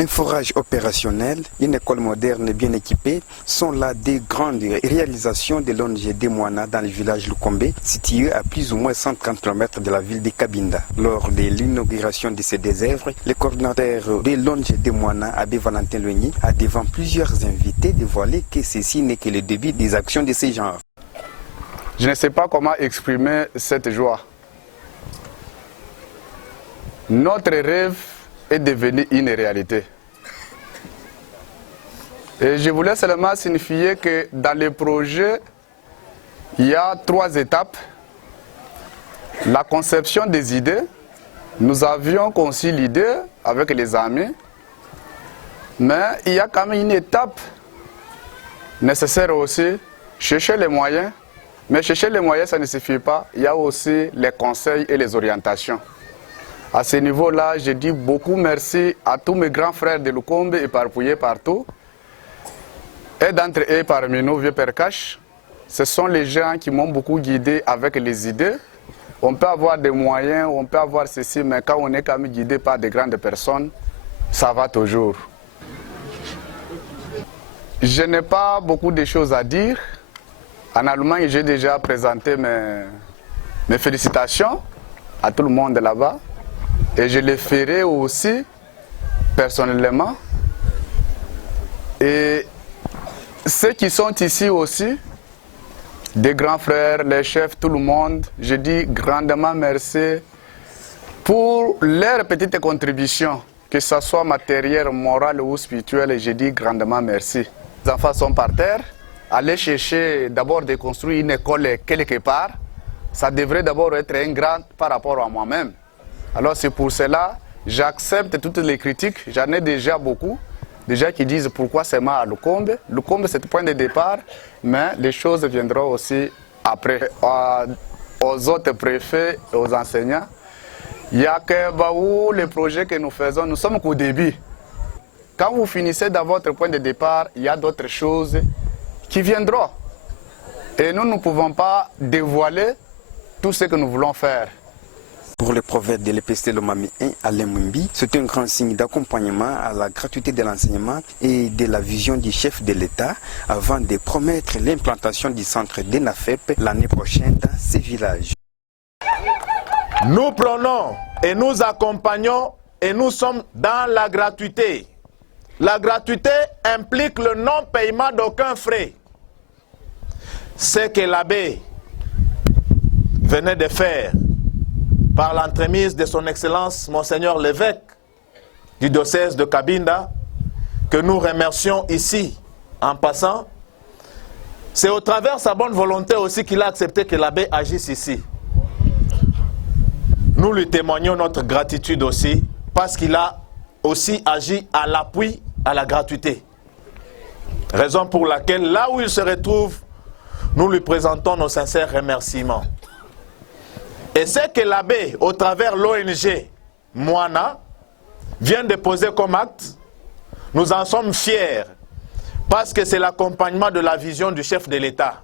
Un forage opérationnel, une école moderne bien équipée sont là des grandes réalisations de l'ONG Demwana dans le village Lukombe, situé à plus ou moins 130 km de la ville de Cabinda. Lors de l'inauguration de ces deux œuvres, le coordinateur de l'ONG Demwana, Abbé Valentin Luigny, a devant plusieurs invités dévoilé que ceci n'est que le début des actions de ce genre. Je ne sais pas comment exprimer cette joie. Notre rêve est devenu une réalité. Et je voulais seulement signifier que dans le projet, il y a 3 étapes. La conception des idées. Nous avions conçu l'idée avec les amis, mais il y a quand même une étape nécessaire aussi, chercher les moyens. Mais chercher les moyens, ça ne suffit pas. Il y a aussi les conseils et les orientations. À ce niveau-là, je dis beaucoup merci à tous mes grands frères de Lukombe éparpillés partout. Et d'entre eux, parmi nous, Vieux Père Cache, ce sont les gens qui m'ont beaucoup guidé avec les idées. On peut avoir des moyens, on peut avoir ceci, mais quand on est quand même guidé par de grandes personnes, ça va toujours. Je n'ai pas beaucoup de choses à dire. En Allemagne, j'ai déjà présenté mes félicitations à tout le monde là-bas. Et je le ferai aussi personnellement. Et ceux qui sont ici aussi, des grands frères, les chefs, tout le monde, je dis grandement merci pour leur petite contribution, que ce soit matérielle, morale ou spirituelle, et je dis grandement merci. Les enfants sont par terre, aller chercher d'abord de construire une école quelque part, ça devrait d'abord être un grand par rapport à moi-même. Alors c'est pour cela, j'accepte toutes les critiques, j'en ai déjà beaucoup, déjà qui disent pourquoi c'est mal à Lukombe. Lukombe c'est le point de départ, mais les choses viendront aussi après. Aux autres préfets et aux enseignants, il y a que les projets que nous faisons, nous sommes qu'au début. Quand vous finissez dans votre point de départ, il y a d'autres choses qui viendront. Et nous ne pouvons pas dévoiler tout ce que nous voulons faire. Pour le prophète de l'EPST Lomami 1, Alain Mumbi, c'est un grand signe d'accompagnement à la gratuité de l'enseignement et de la vision du chef de l'État avant de promettre l'implantation du centre d'ENAFEP l'année prochaine dans ces villages. Nous prenons et nous accompagnons et nous sommes dans la gratuité. La gratuité implique le non-paiement d'aucun frais. Ce que l'abbé venait de faire par l'entremise de son Excellence, Monseigneur l'évêque du diocèse de Cabinda, que nous remercions ici en passant, c'est au travers de sa bonne volonté aussi qu'il a accepté que l'abbé agisse ici. Nous lui témoignons notre gratitude aussi, parce qu'il a aussi agi à l'appui à la gratuité. Raison pour laquelle, là où il se retrouve, nous lui présentons nos sincères remerciements. Et c'est que l'abbé, au travers l'ONG Moana, vient de poser comme acte, nous en sommes fiers, parce que c'est l'accompagnement de la vision du chef de l'État.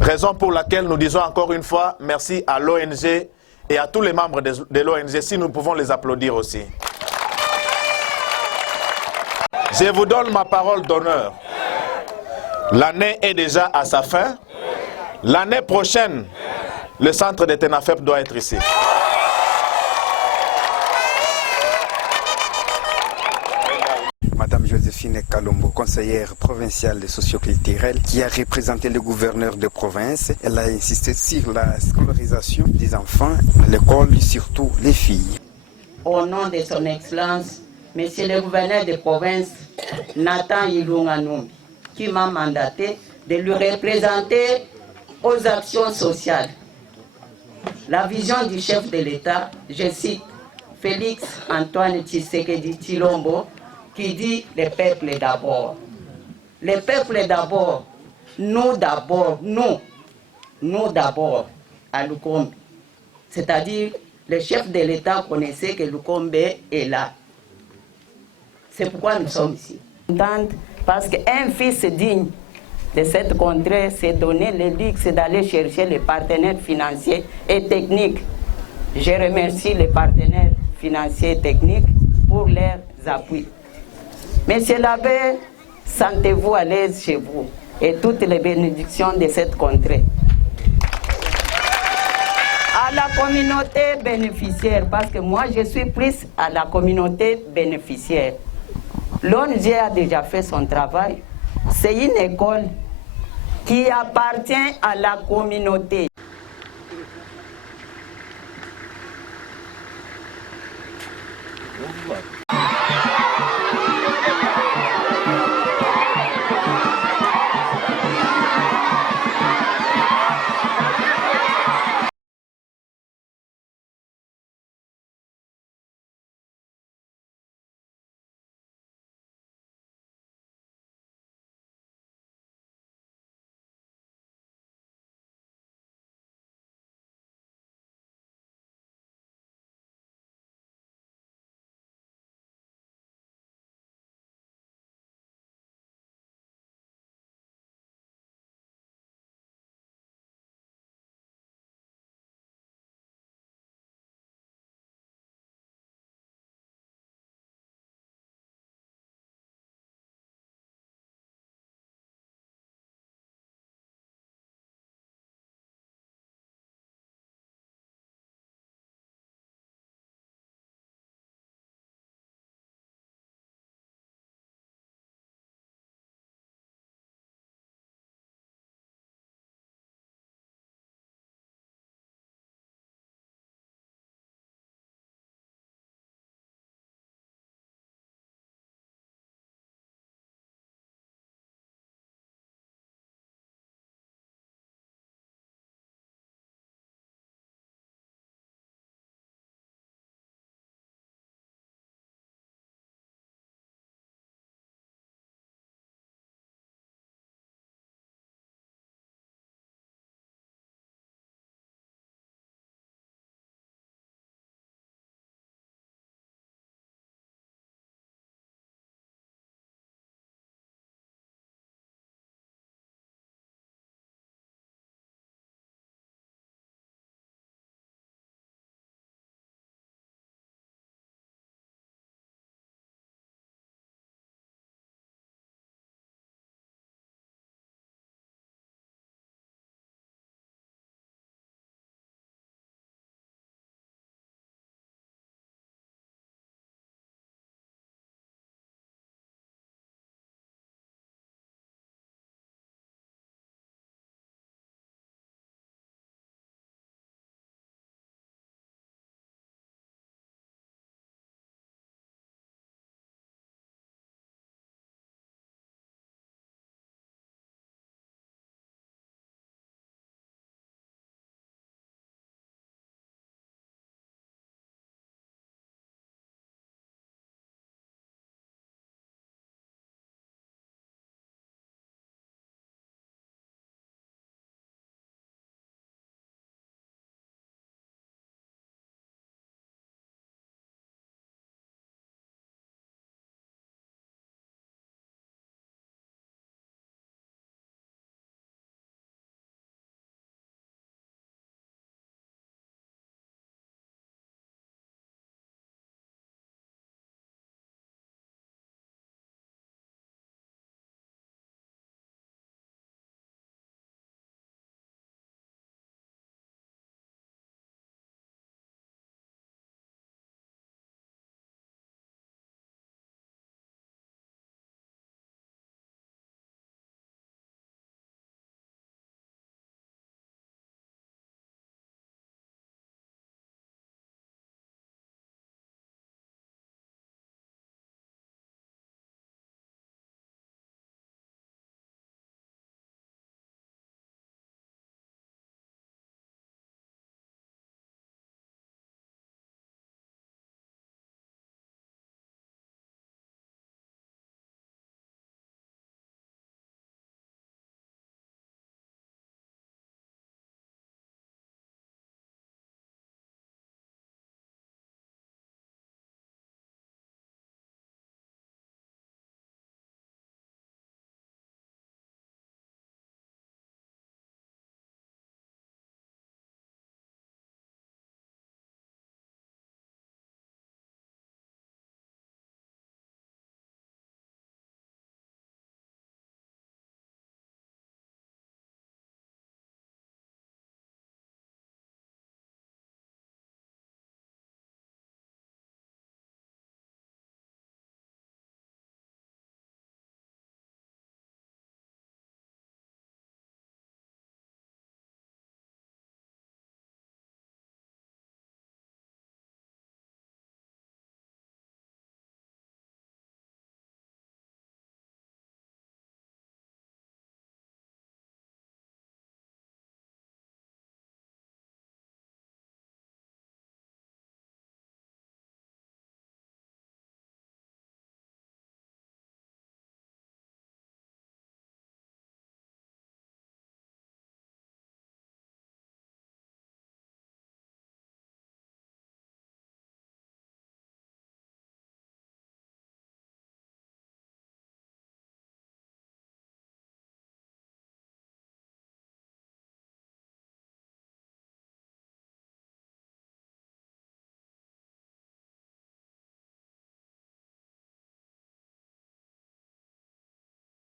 Raison pour laquelle nous disons encore une fois merci à l'ONG et à tous les membres de l'ONG, si nous pouvons les applaudir aussi. Je vous donne ma parole d'honneur. L'année est déjà à sa fin. L'année prochaine, le centre de TENAFEP doit être ici. Madame Joséphine Kalombo, conseillère provinciale de socio-culturelle, qui a représenté le gouverneur de province, elle a insisté sur la scolarisation des enfants à l'école, surtout les filles. Au nom de son Excellence, Monsieur le gouverneur de province, Nathan Ilunga Numbi, qui m'a mandaté de lui représenter aux actions sociales. La vision du chef de l'État, je cite Félix Antoine Tshisekedi Tshilombo, qui dit le peuple d'abord. Le peuple d'abord, nous d'abord, nous d'abord à Lukombe. C'est-à-dire, le chef de l'État connaissait que Lukombe est là. C'est pourquoi nous sommes ici. Parce qu'un fils digne de cette contrée s'est donné le luxe d'aller chercher les partenaires financiers et techniques. Je remercie les partenaires financiers et techniques pour leurs appuis. Monsieur l'abbé, sentez-vous à l'aise chez vous et toutes les bénédictions de cette contrée. À la communauté bénéficiaire, parce que moi je suis plus à la communauté bénéficiaire. L'ONG a déjà fait son travail. C'est une école qui appartient à la communauté.